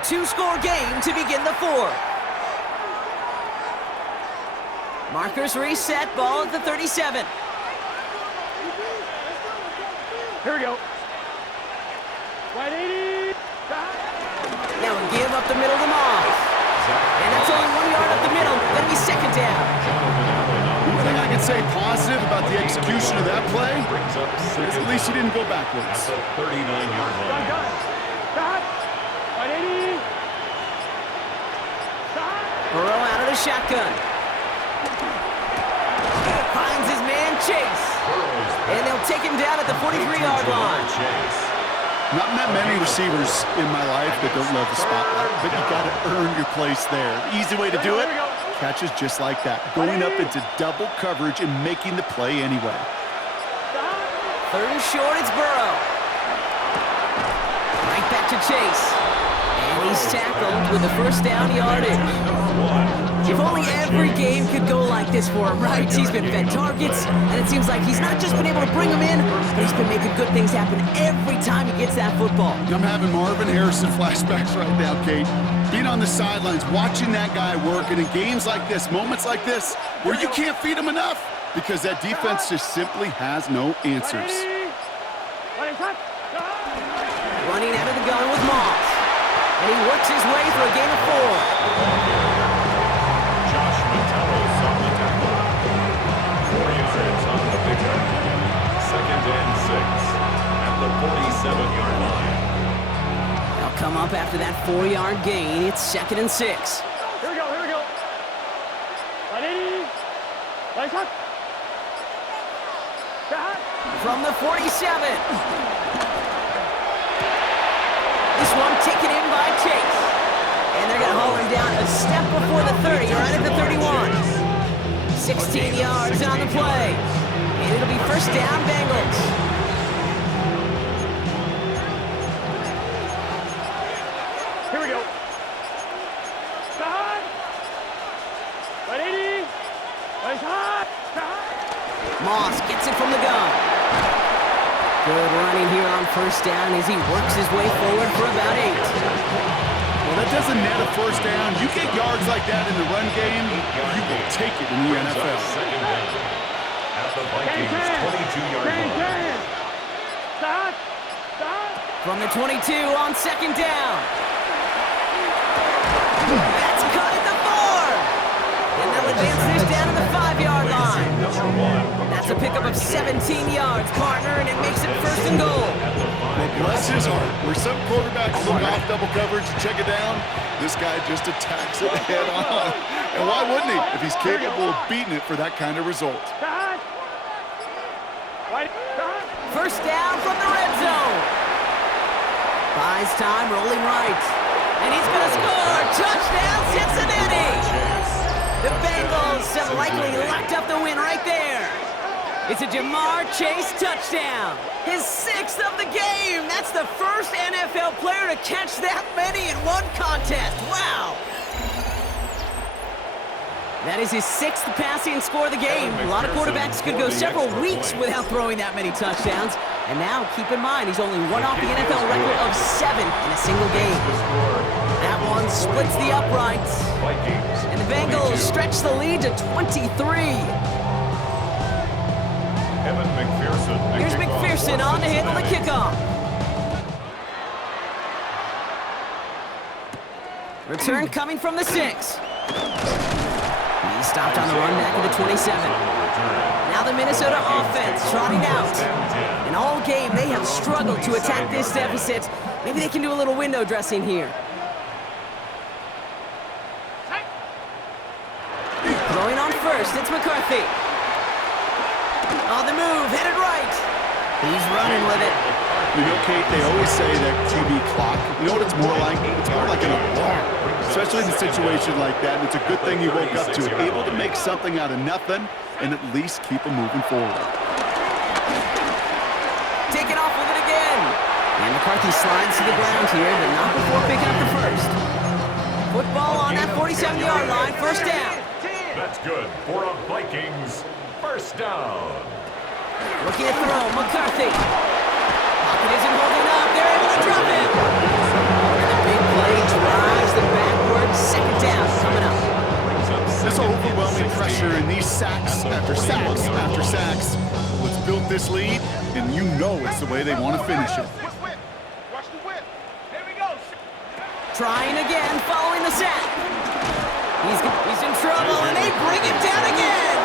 two-score game to begin the fourth. Markers reset, ball at the 37. Here we go. Right 80. Now we give up the middle to Moss. And that's only 1 yard up the middle. That'll be second down. One thing I can say positive about the execution of that play is at least he didn't go backwards. 39-yard line. Right 80. Burrow out of the shotgun. Finds his man Chase. And they'll take him down at the 43-yard line. Not met many receivers in my life that don't love the spotlight, but you got to earn your place there. The easy way to do it, catches just like that, going up into double coverage and making the play anyway. Third and short, it's Burrow. Right back to Chase. And he's tackled with the first down yardage. If only every game could go like this for him, right? He's been fed targets, and it seems like he's not just been able to bring them in, but he's been making good things happen every time he gets that football. I'm having Marvin Harrison flashbacks right now, Kate. Being on the sidelines, watching that guy work, and in games like this, moments like this, where you can't feed him enough because that defense just simply has no answers. Running out of the gun with Moss, and he works his way through a game of 4. Second and 6 at the 47-yard line. They'll come up after that 4-yard gain. It's second and 6. Here we go, here we go. Right 80. Right shot. From the 47. This one taken in by Chase. And they're going to haul him down a step before the 30, right at the 31. 16 yards on the play. And it'll be first down, Bengals. Here we go. Right 80. Right shot. Moss gets it from the gun. Good running here on first down as he works his way forward for about 8. Well, that doesn't net a first down. You get yards like that in the run game, you will take it in the NFL. Second down at the Vikings 22-yard line. Stop. From the 22 on second down. That's cut at the 4. And they'll advance this down to the 5-yard line. That's a pickup of 17 yards, partner, and it makes it first and goal. Well, bless his heart. Where some quarterbacks look off double coverage and check it down, this guy just attacks it head on. And why wouldn't he if he's capable of beating it for that kind of result? First down from the red zone. Buys time, rolling right. And he's going to score. Touchdown, Cincinnati. The Bengals have likely locked up the win right there. It's a Jamar Chase touchdown. His 6th of the game. That's the first NFL player to catch that many in one contest. Wow. That is his 6th passing score of the game. A lot of quarterbacks could go several weeks without throwing that many touchdowns. And now, keep in mind, he's only one off the NFL record of 7 in a single game. That one splits the uprights. And the Bengals stretch the lead to 23. Here's McPherson on to handle the kickoff. Return coming from the 6. He stopped on the run back at the 27. Now the Minnesota offense trotting out. And all game, they have struggled to attack this deficit. Maybe they can do a little window dressing here. Throwing on first, it's McCarthy. On the move, headed right. He's running with it. You know, Kate, they always say that QB clock, you know what it's more like? It's more like an alarm, especially in a situation like that. And it's a good thing you woke up to it, able to make something out of nothing and at least keep them moving forward. Taking off with it again. And McCarthy slides to the ground here, but not before picking up the first. Football on that 47-yard line, first down. That's good for a Vikings first down. Looking to throw, McCarthy. Pocket isn't holding up. They're able to drop him. And the big play drop This overwhelming pressure and these sacks after sacks after sacks. What's built this lead, and you know it's the way they want to finish it. Trying again, following the sack. He's in trouble, and they bring him down again.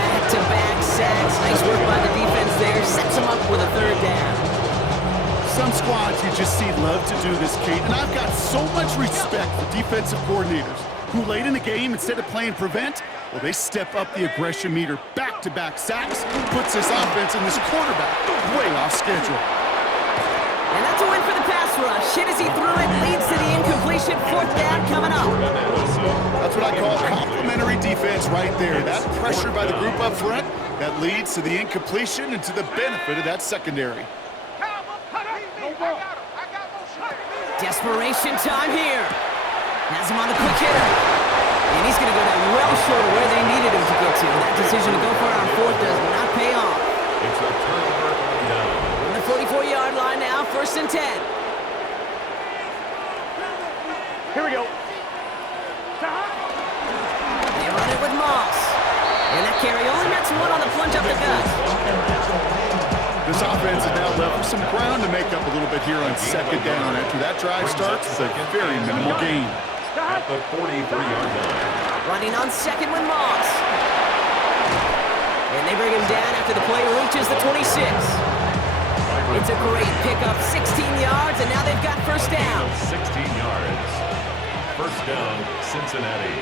Back-to-back sacks. Nice work by the defense there. Sets him up with a third down. Some squads you just see love to do this, Kate, and I've got so much respect for defensive coordinators who late in the game, instead of playing prevent, well, they step up the aggression meter. Back-to-back sacks puts this offense and this quarterback way off schedule. And that's a win for the pass rush. Hit as he threw it, leads to the incompletion. Fourth down coming up. That's what I call complementary defense right there. That pressure by the group up front, that leads to the incompletion and to the benefit of that secondary. Desperation time here. Has him on the quick hitter. And he's going to go down well short of where they needed him to get to. That decision to go for it on fourth does not pay off. It's a turnover on down. On the 44-yard line now, 1st and 10. Here we go. They run it with Moss. And that carry only nets one on the plunge up the gut. This offense is now left with some ground to make up a little bit here on 2nd down. After that drive starts, it's a very minimal gain. At the 43-yard line. Running on 2nd with Moss. And they bring him down after the play reaches the 26. It's a great pickup, 16 yards, and now they've got 1st down. 16 yards. 1st down, Cincinnati.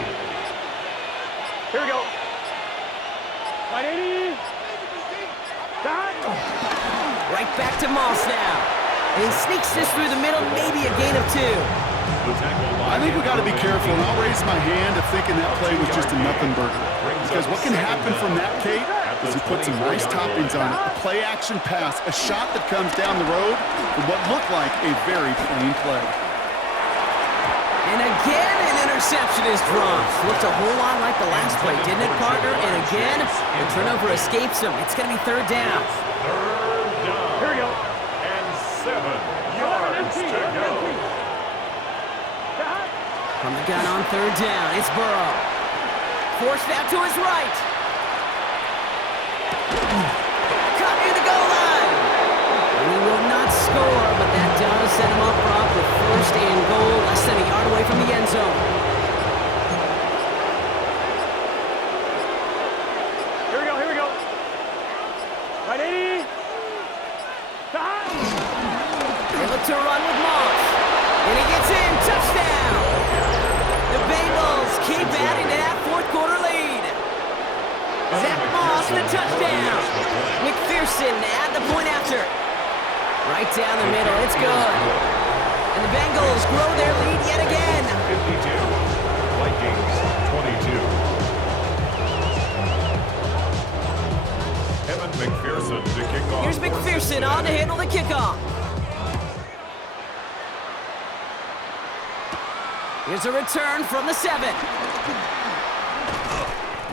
Here we go. 180. Right back to Moss now. And he sneaks this through the middle, maybe a gain of 2. I think we got to be careful, and I'll raise my hand of thinking that play was just a nothing burger. Because what can happen from that, Kate, is he puts some nice toppings on it. A play-action pass, a shot that comes down the road for what looked like a very plain play. And again, an interception is dropped. Looked a whole lot like the last play, didn't it, partner? And again, the turnover escapes him. It's going to be 3rd down. Here we go. And 7 yards to go. From the gun on 3rd down, it's Burrow. Forced out to his right. Cut near the goal line. And he will not score, but that does set him up prop with 1st and goal, less than a yard away from the end zone. Here we go, here we go. 180. They look to run with Moss. And he gets in, touchdown. The Bengals keep adding to that 4th quarter lead. Zach Moss, the touchdown. McPherson at the point after. Right down the middle, it's good. And the Bengals grow their lead yet again. 52. Vikings 22. Evan McPherson to kick off. Here's McPherson on to handle the kickoff. Here's a return from the 7.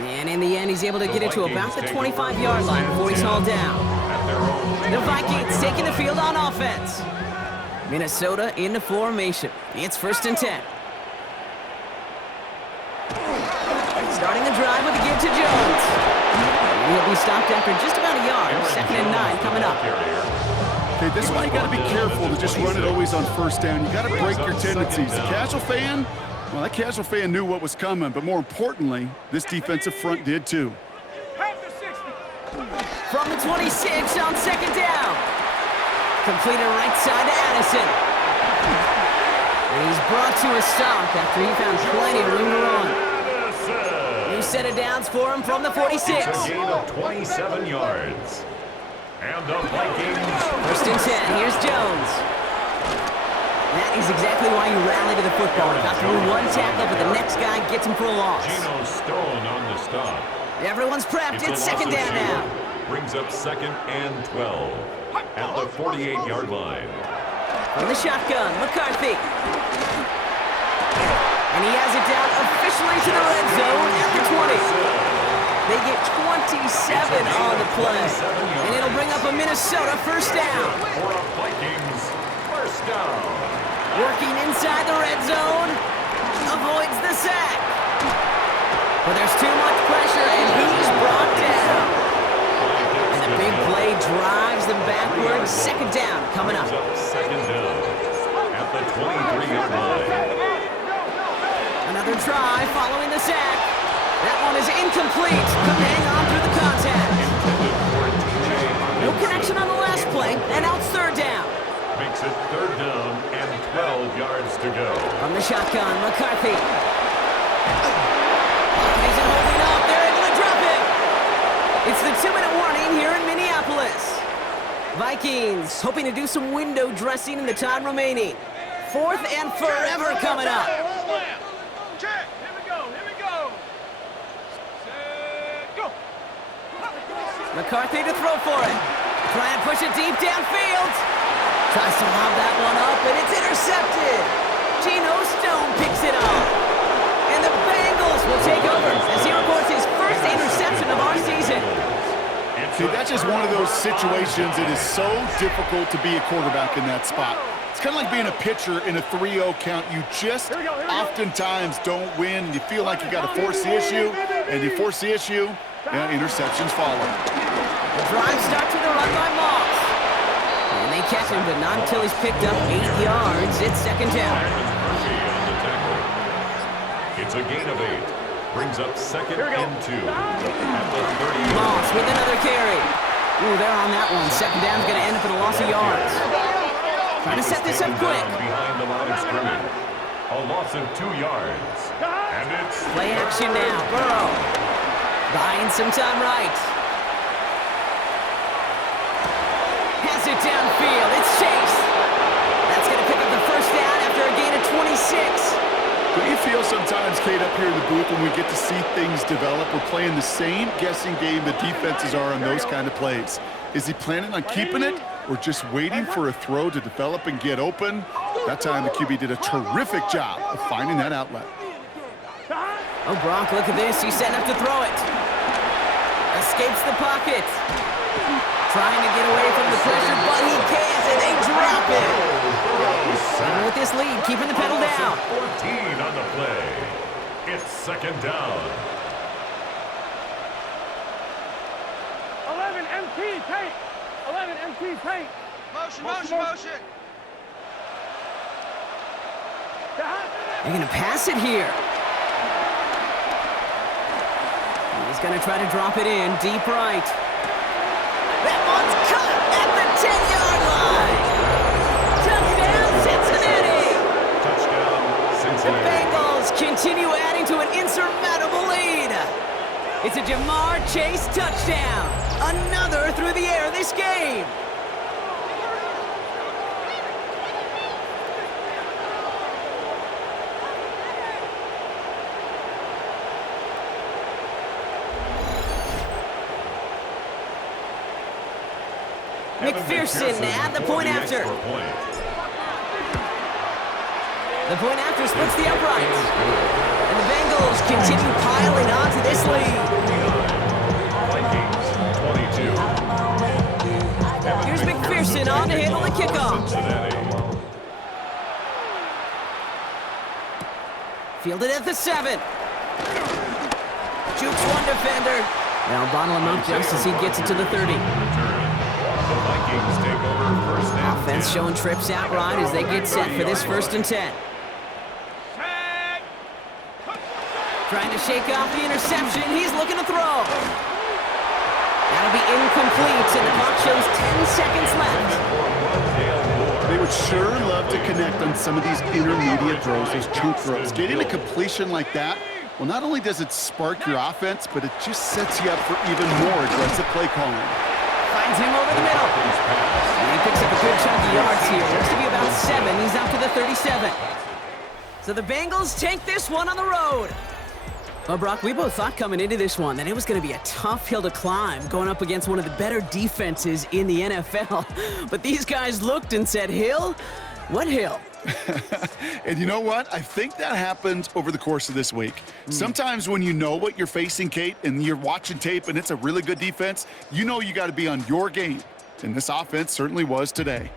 And in the end, he's able to get it to about the 25-yard line before he's hauled down. The Vikings taking the field on offense. Minnesota into formation. It's 1st and 10. Starting the drive with a give to Jones. And he'll be stopped after just about a yard. 2nd and 9 coming up. Okay, this is why you got to be careful to just run it always on 1st down. You got to break your tendencies. The casual fan, well, that casual fan knew what was coming, but more importantly, this defensive front did too. From the 26 on 2nd down. Completed right side to Addison. And he's brought to a stop after he found plenty of room to run. New set of downs for him from the 46. It's a gain of 27 yards. And the Vikings. 1st and 10. Here's Jones. That is exactly why you rally to the football. Got through one tackle, but the next guy gets him for a loss. Geno Stone on the stop. Everyone's prepped. It's 2nd down now. Brings up 2nd and 12 at the 48-yard line. From the shotgun, McCarthy. And he has it down officially to the red zone at the 20. They get 27 on the play. And it'll bring up a Minnesota 1st down. For a Vikings 1st down. Working inside the red zone. Avoids the sack. But there's too much pressure, and he's brought down. And the big play drives them backwards. Second down coming up. Second down at the 23-yard line. Another try following the sack. That one is incomplete. Couldn't hang on through the contact. No connection on the last play, and now it's third down. Makes it third down and 12 yards to go. From the shotgun, McCarthy. Isn't holding up. They're able to drop it. It's the 2-minute warning here in Minneapolis. Vikings hoping to do some window dressing in the time remaining. Fourth and forever coming up. Check. Here we go. Here we go. Set, go. McCarthy to throw for it. Trying to push it deep downfield. Tries to lob that one up, and it's intercepted. Geno Stone picks it up. And the Bengals will take over as he records his first interception of our season. See, that's just one of those situations. It is so difficult to be a quarterback in that spot. It's kind of like being a pitcher in a 3-0 count. You just oftentimes don't win. You feel like you got to force the issue, and you force the issue, and interceptions follow. The drive starts with a run by Moss. And they catch him, but not until he's picked up 8 yards. It's second down. It's a gain of 8. Brings up second and 2 at the 30. Moss with another carry. Ooh, they're on that one. Second down's going to end up in a loss of yards. Trying to set this up quick. Behind the line of scrimmage. A loss of 2 yards. And it's Play action now. Burrow buying some time right. Has it downfield. It's Chase. That's going to pick up the first down after a gain of 26. Do you feel sometimes, Kate, up here in the booth when we get to see things develop, we're playing the same guessing game the defenses are on those kind of plays? Is he planning on keeping it or just waiting for a throw to develop and get open? That time the QB did a terrific job of finding that outlet. Oh, Brock, look at this. He's setting up to throw it. Escapes the pocket. Trying to get away from the pressure, but he can't, and they drop it. Even with this lead, keeping the pedal down. 14 on the play. It's second down. 11 MT paint. 11 MT paint. Motion. They're going to pass it here. He's going to try to drop it in, deep right. That one's cut at the 10-yard line. Touchdown, Cincinnati. Touchdown, The Cincinnati. Bengals continue adding to an insurmountable lead. It's a Jamar Chase touchdown. Another through the air this game. McPherson at the point after. The point after splits the uprights. And the Bengals continue piling on to this lead. Vikings 22. Here's McPherson on to handle the kickoff. Cincinnati. Fielded at the 7. Jukes one defender. Now bottle him up just as he gets it to the 30. The Vikings take over first and Offense 10. showing trips out right as they get set for this first and 10. Trying to shake off the interception. He's looking to throw. That'll be incomplete, and the clock shows 10 seconds left. They would sure love to connect on some of these intermediate throws, those chunk throws. Getting a completion like that, well, not only does it spark your offense, but it just sets you up for even more aggressive play calling. Finds him over the middle. And he picks up a good chunk of yards here. Looks to be about 7. He's out to the 37. So the Bengals take this one on the road. Well, Brock, we both thought coming into this one that it was going to be a tough hill to climb going up against one of the better defenses in the NFL. But these guys looked and said, Hill? What hill? And you know what? I think that happens over the course of this week. Sometimes when you know what you're facing, Kate, and you're watching tape and it's a really good defense, you know you got to be on your game. And this offense certainly was today.